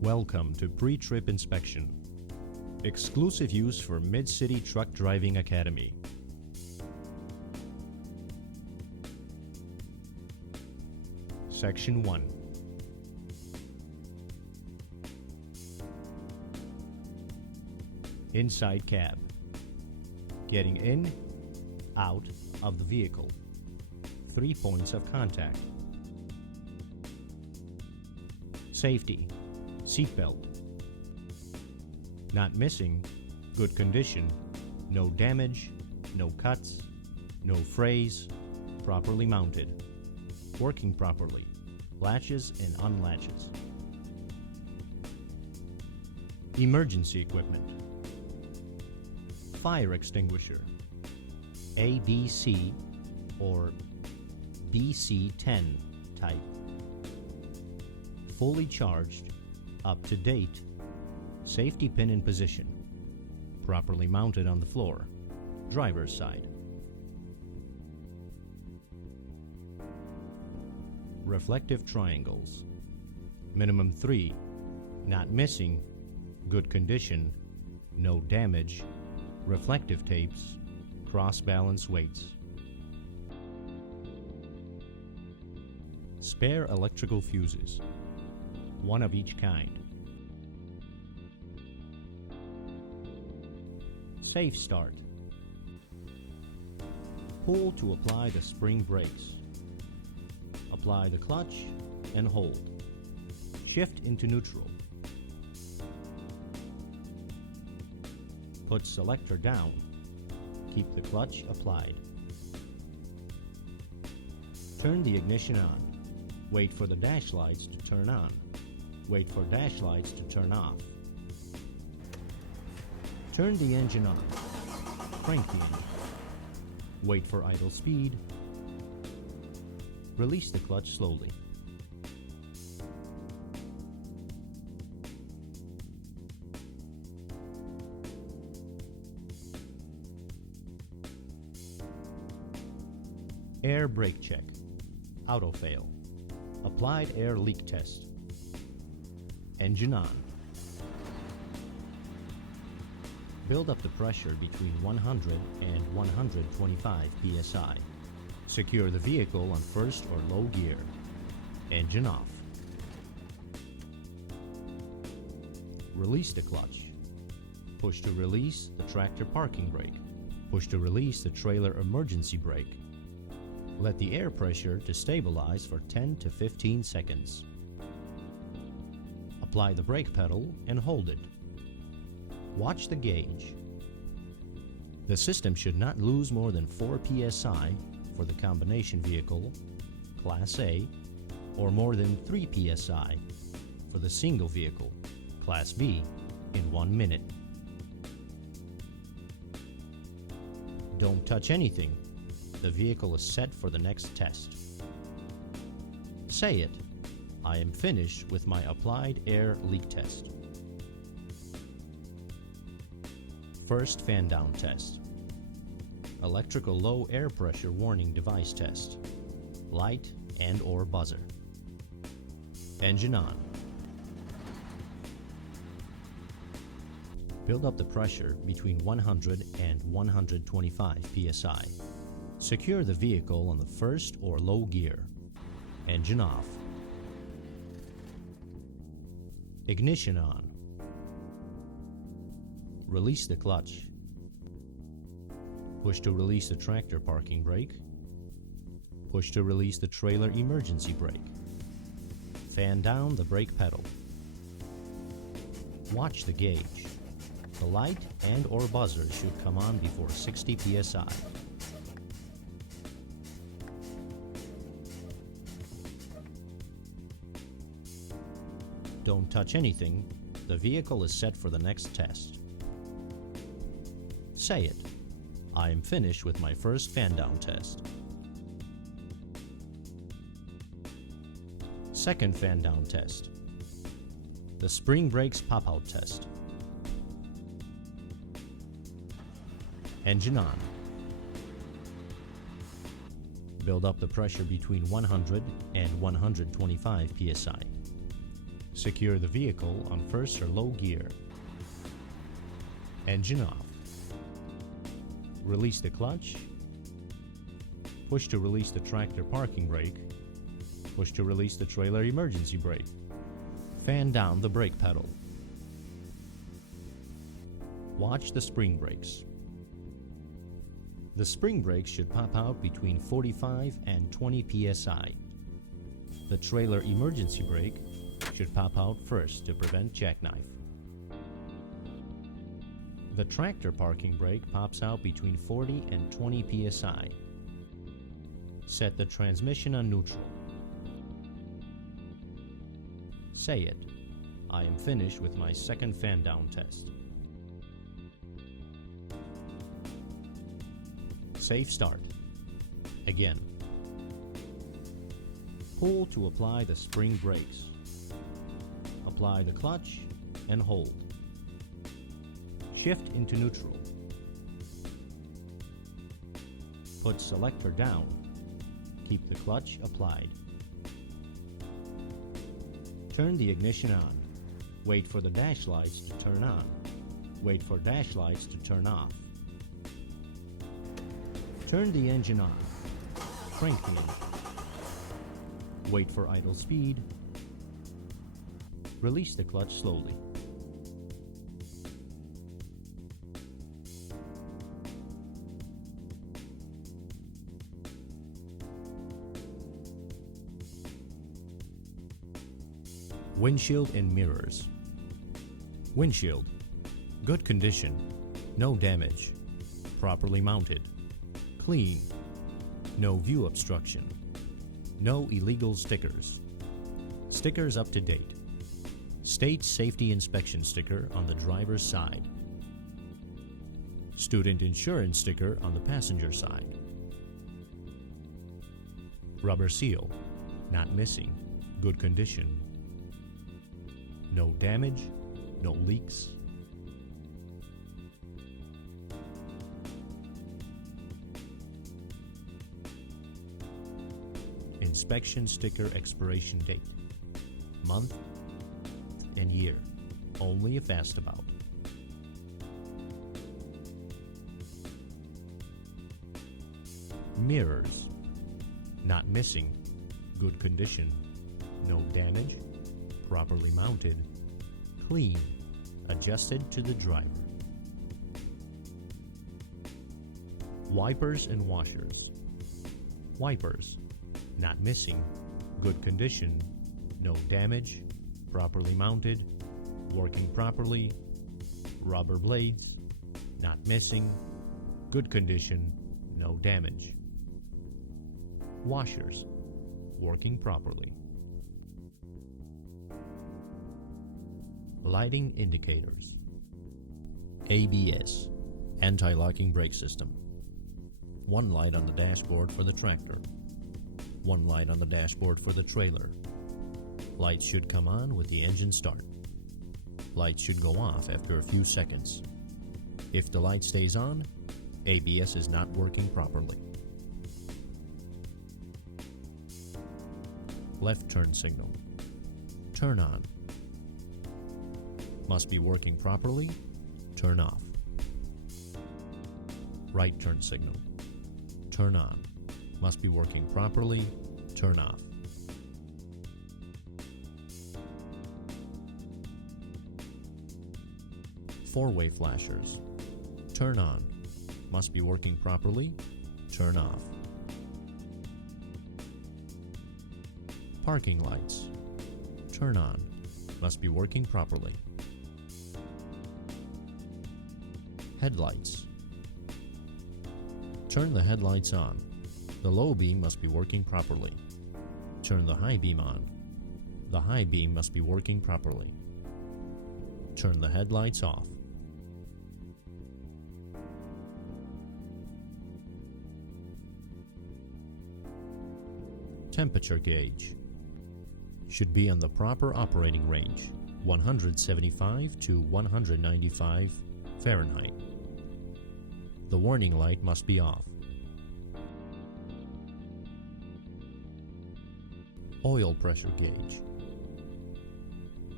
Welcome to Pre-Trip Inspection. Exclusive use for Mid-City Truck Driving Academy. Section 1. Inside cab. Getting in, out of the vehicle. 3 points of contact. Safety. Seatbelt. Not missing. Good condition. No damage. No cuts. No frays. Properly mounted. Working properly. Latches and unlatches. Emergency equipment. Fire extinguisher. ABC or BC10 type. Fully charged, up to date, safety pin in position, properly mounted on the floor, driver's side. Reflective triangles. Minimum 3, not missing, good condition, no damage, reflective tapes, cross balance weights. Spare electrical fuses, 1 of each kind. Safe start. Pull to apply the spring brakes. Apply the clutch and hold. Shift into neutral. Put selector down. Keep the clutch applied. Turn the ignition on. Wait for the dash lights to turn on. Wait for dash lights to turn off. Turn the engine on. Crank the engine. Wait for idle speed. Release the clutch slowly. Air brake check. Auto fail. Applied air leak test. Engine on. Build up the pressure between 100 and 125 psi. Secure the vehicle on first or low gear. Engine off. Release the clutch. Push to release the tractor parking brake. Push to release the trailer emergency brake. Let the air pressure to stabilize for 10 to 15 seconds. Apply the brake pedal and hold it. Watch the gauge. The system should not lose more than 4 psi for the combination vehicle, Class A, or more than 3 psi for the single vehicle, Class B, in 1 minute. Don't touch anything. The vehicle is set for the next test. Say it. I am finished with my applied air leak test. First fan down test. Electrical low air pressure warning device test. Light and or buzzer. Engine on. Build up the pressure between 100 and 125 psi. Secure the vehicle on the first or low gear. Engine off. Ignition on. Release the clutch. Push to release the tractor parking brake. Push to release the trailer emergency brake. Fan down the brake pedal. Watch the gauge. The light and or buzzer should come on before 60 psi. Don't touch anything. The vehicle is set for the next test. Say it. I am finished with my first fan down test. Second fan down test. The spring brakes pop-out test. Engine on. Build up the pressure between 100 and 125 psi. Secure the vehicle on first or low gear. Engine off. Release the clutch. Push to release the tractor parking brake. Push to release the trailer emergency brake. Fan down the brake pedal. Watch the spring brakes. The spring brakes should pop out between 45 and 20 psi. The trailer emergency brake should pop out first to prevent jackknife. The tractor parking brake pops out between 40 and 20 psi. Set the transmission on neutral. Say it. I am finished with my second fan down test. Safe start. Again. Pull to apply the spring brakes. Apply the clutch and hold. Shift into neutral. Put selector down. Keep the clutch applied. Turn the ignition on. Wait for the dash lights to turn on. Wait for dash lights to turn off. Turn the engine on. Crank the engine. Wait for idle speed. Release the clutch slowly. Windshield and mirrors. Windshield. Good condition. No damage. Properly mounted. Clean. No view obstruction. No illegal stickers. Stickers up to date. State safety inspection sticker on the driver's side. Student insurance sticker on the passenger side. Rubber seal. Not missing. Good condition. No damage. No leaks. Inspection sticker expiration date. Month and year. Only if asked about. Mirrors. Not missing. Good condition. No damage. Properly mounted. Clean. Adjusted to the driver. Wipers and washers. Wipers. Not missing. Good condition. No damage. Properly mounted. Working properly. Rubber blades. Not missing. Good condition. No damage. Washers. Working properly. Lighting indicators. ABS. Anti-locking brake system. One light on the dashboard for the tractor. One light on the dashboard for the trailer. Lights should come on with the engine start. Lights should go off after a few seconds. If the light stays on, ABS is not working properly. Left turn signal. Turn on. Must be working properly. Turn off. Right turn signal. Turn on. Must be working properly. Turn off. Four-way flashers. Turn on. Must be working properly. Turn off. Parking lights. Turn on. Must be working properly. Headlights. Turn the headlights on. The low beam must be working properly. Turn the high beam on. The high beam must be working properly. Turn the headlights off. Temperature gauge. Should be on the proper operating range, 175 to 195 Fahrenheit. The warning light must be off. Oil pressure gauge.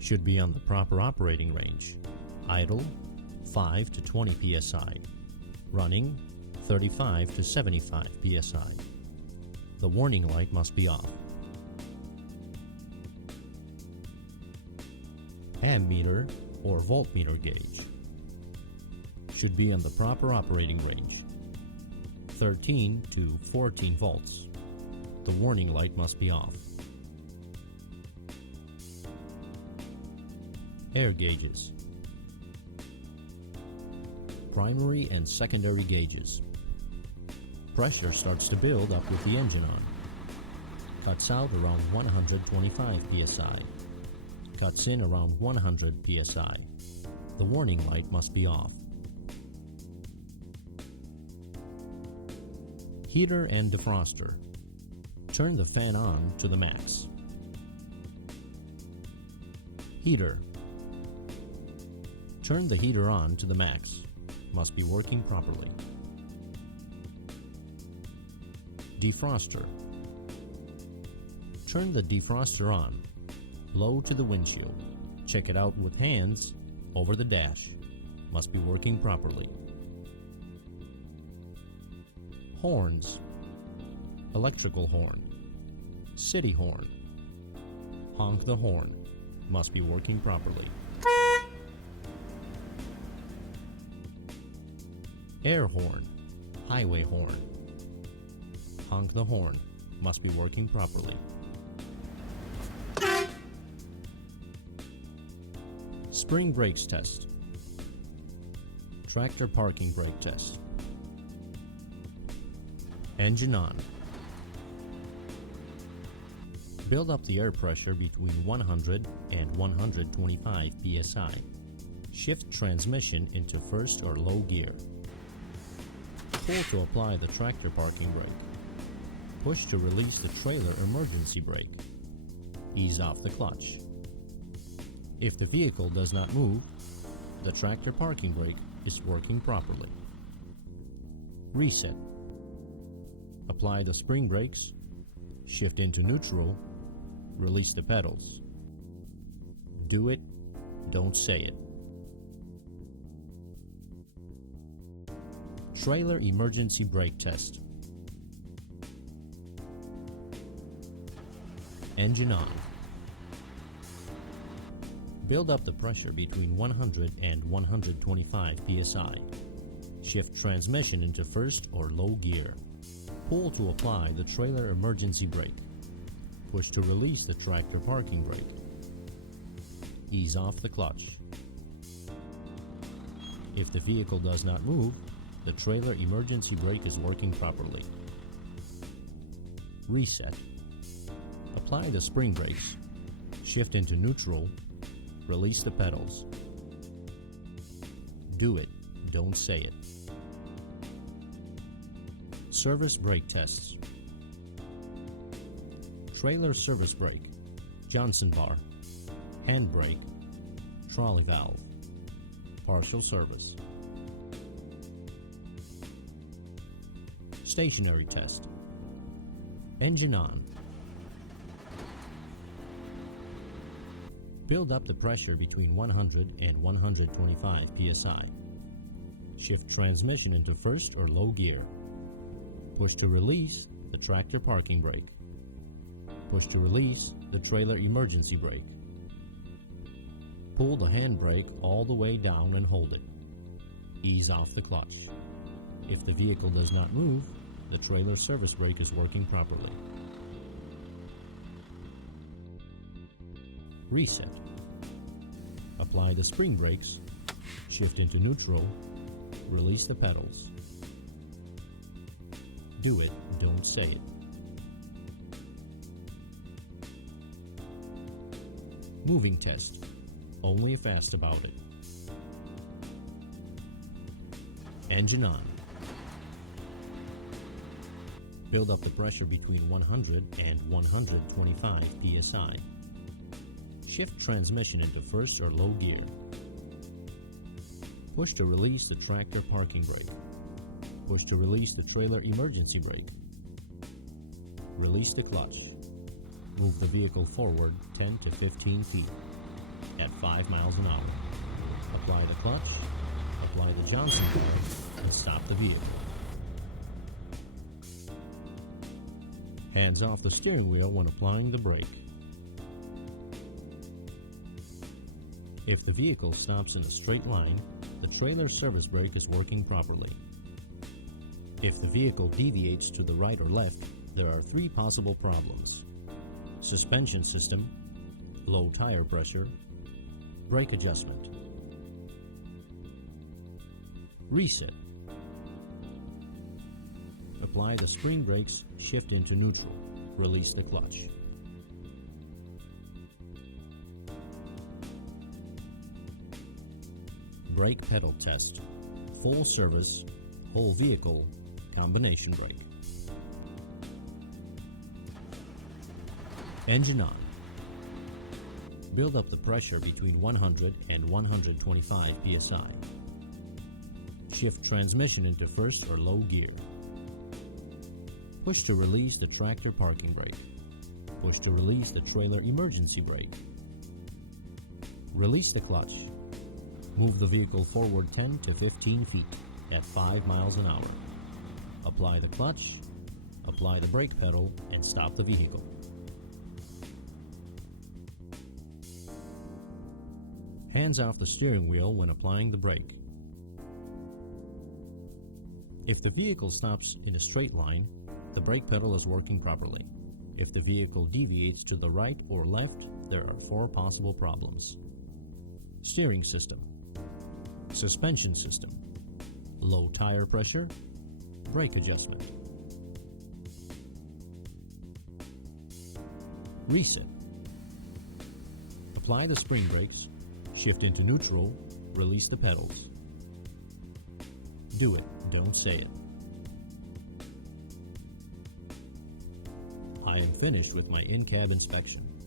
Should be on the proper operating range. Idle, 5 to 20 psi. Running, 35 to 75 psi. The warning light must be off. Ammeter or voltmeter gauge should be on the proper operating range. 13 to 14 volts. The warning light must be off. Air gauges. Primary and secondary gauges. Pressure starts to build up with the engine on. Cuts out around 125 psi. Cuts in around 100 psi. The warning light must be off. Heater and defroster. Turn the fan on to the max. Heater. Turn the heater on to the max. Must be working properly. Defroster. Turn the defroster on. Blow to the windshield. Check it out with hands over the dash. Must be working properly. Horns. Electrical horn. City horn. Honk the horn. Must be working properly. Air horn. Highway horn. Honk the horn. Must be working properly. Spring brakes test. Tractor parking brake test. Engine on. Build up the air pressure between 100 and 125 psi. Shift transmission into first or low gear. Pull to apply the tractor parking brake. Push to release the trailer emergency brake. Ease off the clutch. If the vehicle does not move, the tractor parking brake is working properly. Reset. Apply the spring brakes. Shift into neutral. Release the pedals. Do it, don't say it. Trailer emergency brake test. Engine on. Build up the pressure between 100 and 125 psi. Shift transmission into first or low gear. Pull to apply the trailer emergency brake. Push to release the tractor parking brake. Ease off the clutch. If the vehicle does not move, the trailer emergency brake is working properly. Reset. Apply the spring brakes. Shift into neutral. Release the pedals. Do it, don't say it. Service brake tests. Trailer service brake. Johnson bar. Handbrake. Trolley valve. Partial service. Stationary test. Engine on. Build up the pressure between 100 and 125 psi. Shift transmission into first or low gear. Push to release the tractor parking brake. Push to release the trailer emergency brake. Pull the handbrake all the way down and hold it. Ease off the clutch. If the vehicle does not move, the trailer service brake is working properly. Reset. Apply the spring brakes. Shift into neutral. Release the pedals. Do it, don't say it. Moving test. Only if asked about it. Engine on. Build up the pressure between 100 and 125 psi. Shift transmission into first or low gear. Push to release the tractor parking brake. Push to release the trailer emergency brake. Release the clutch. Move the vehicle forward 10 to 15 feet. at 5 miles an hour. Apply the clutch, apply the Johnson gear, and stop the vehicle. Hands off the steering wheel when applying the brake. If the vehicle stops in a straight line, the trailer service brake is working properly. If the vehicle deviates to the right or left, there are 3 possible problems: suspension system, low tire pressure, brake adjustment. Reset. Apply the spring brakes, shift into neutral, release the clutch. Brake pedal test. Full service, whole vehicle, combination brake. Engine on. Build up the pressure between 100 and 125 psi. Shift transmission into first or low gear. Push to release the tractor parking brake. Push to release the trailer emergency brake. Release the clutch. Move the vehicle forward 10 to 15 feet at 5 miles an hour. Apply the clutch, apply the brake pedal, and stop the vehicle. Hands off the steering wheel when applying the brake. If the vehicle stops in a straight line, the brake pedal is working properly. If the vehicle deviates to the right or left, there are 4 possible problems: steering system, suspension system, low tire pressure, brake adjustment. Reset. Apply the spring brakes, shift into neutral, release the pedals. Do it, don't say it. I am finished with my in-cab inspection.